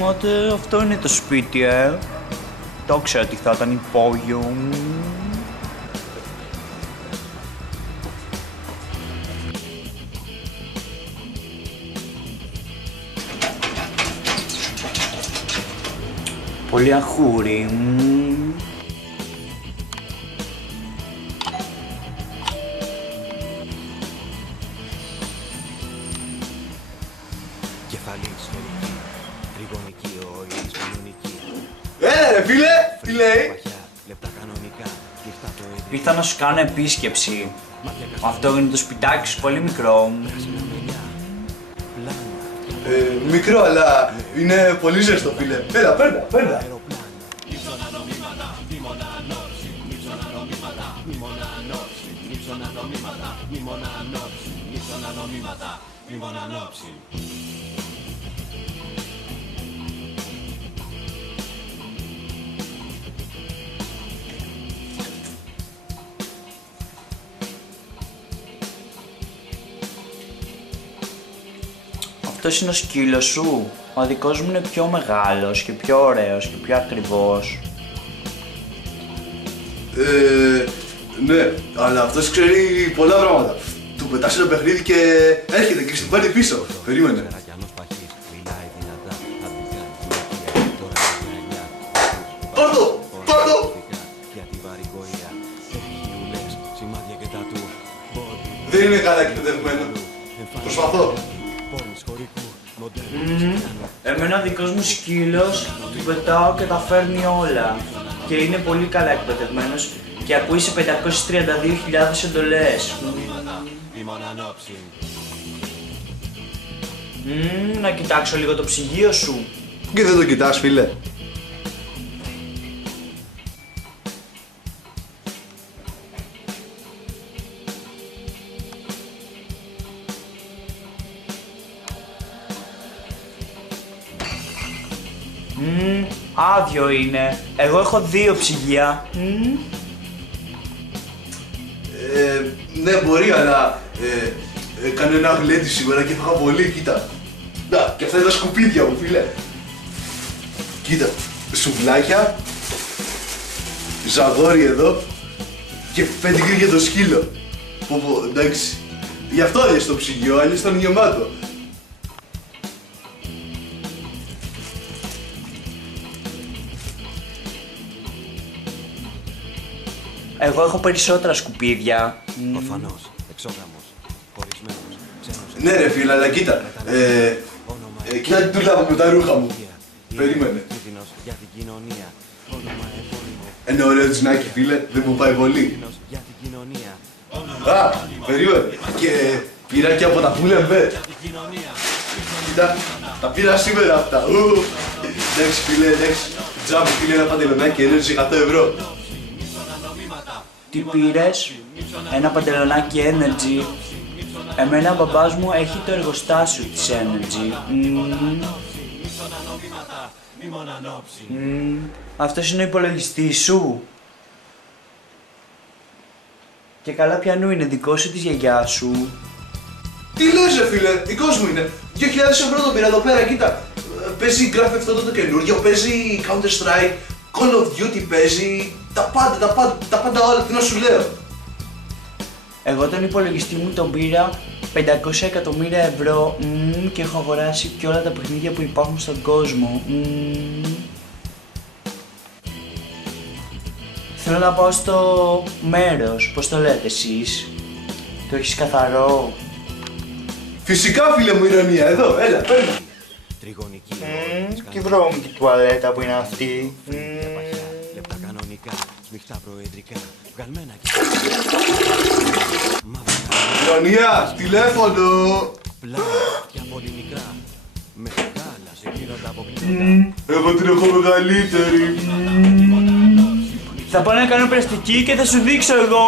Ότι αυτό είναι το σπίτι, Το ξέρω ότι θα ήταν υπόγειο. Πολύ αχούρι. Κεφαλή, σφαιρική, τριγωνική, όρη, κανονική. Ρε φίλε, τι λέει? Λεπτά κανονικά, κλειστά το έδι. Ήρθα να σου κάνω επίσκεψη. Αυτό είναι το σπιτάκι σου, πολύ μικρό. Μικρό, αλλά είναι πολύ ζεστό, φίλε. Πέρα, παίρνα. Αυτός είναι ο σκύλος σου. Ο δικός μου είναι πιο μεγάλος και πιο ωραίος και πιο ακριβώς. Ναι, αλλά αυτός ξέρει πολλά πράγματα. Του πετάς ένα παιχνίδι και έρχεται και στην πάρει πίσω. Περίμενε. Πάρτο! Δεν είναι καλά εκπαιδευμένο. Προσπαθώ. Εμένα ο δικός μου σκύλος του πετάω και τα φέρνει όλα. Και είναι πολύ καλά εκπαιδευμένος και ακούει σε 532.000 εντολές. Να κοιτάξω λίγο το ψυγείο σου. Και δεν το κοιτάς, φίλε. Άδειο είναι. Εγώ έχω 2 ψυγεία. Ναι, μπορεί, αλλά έκανε ένα γλέντι σήμερα και έφαγα πολύ, κοίτα. Να, και αυτά είναι τα σκουπίδια μου, φίλε. Κοίτα, σουβλάκια, ζαγόρι εδώ και πέντικρι για το σκύλο. Πω, εντάξει. Γι' αυτό είναι στο ψυγείο, αλλιώς ήταν γεμάτο. Εγώ έχω περισσότερα σκουπίδια. Ορφανός, εξόγαμος, χωρισμένος, ξένος. Ναι ρε φίλε, αλλά κοίτα. Κοίτα τι τούλαβα με τα ρούχα μου. Περίμενε. Για την κοινωνία. Ένα ωραίο τζινάκι, φίλε, δεν μου πάει πολύ. Για την κοινωνία. Α, περίμενε. Και πήρα και από τα πουλεμπέ. Κοίτα, τα πήρα σήμερα αυτά. Εντάξει φίλε, εντάξει. Τζάμπι φίλε, ένα παντελονάκι Energy 100 ευρώ. Τι πήρες? Ένα παντελονάκι Energy. Εμένα ο μπαμπάς μου έχει το εργοστάσιο της Energy. Αυτός είναι ο υπολογιστής σου. Και καλά πιανού είναι, δικό σου της γιαγιάς σου. Τι λες ρε φίλε, δικός μου είναι. 2.000 ευρώ το πήρα εδώ πέρα, κοίτα. Παίζει Grand Theft Auto το καινούργιο, παίζει Counter Strike, Call of Duty παίζει. Τα πάντα όλα, τι να σου λέω. Εγώ τον υπολογιστή μου τον πήρα 500 εκατομμύρια ευρώ και έχω αγοράσει και όλα τα παιχνίδια που υπάρχουν στον κόσμο. Θέλω να πάω στο μέρος, πώς το λέτε εσείς? Το έχεις καθαρό? Φυσικά φίλε μου, ηρωνία, εδώ, έλα, παίρνει. Τριγωνική. Τι βρώμικη τουαλέτα που είναι αυτή. Λεπτά κανονικά, σμιχτά προεδρικά, βγαλμένα και Ηρωνία, τηλέφωνο. πλάνα και πολύ μικρά. Με γάλα σε γίνοντα από πλήρωτα. Εγώ την έχω μεγαλύτερη. Θα πάω να κάνω πραστική και θα σου δείξω εγώ.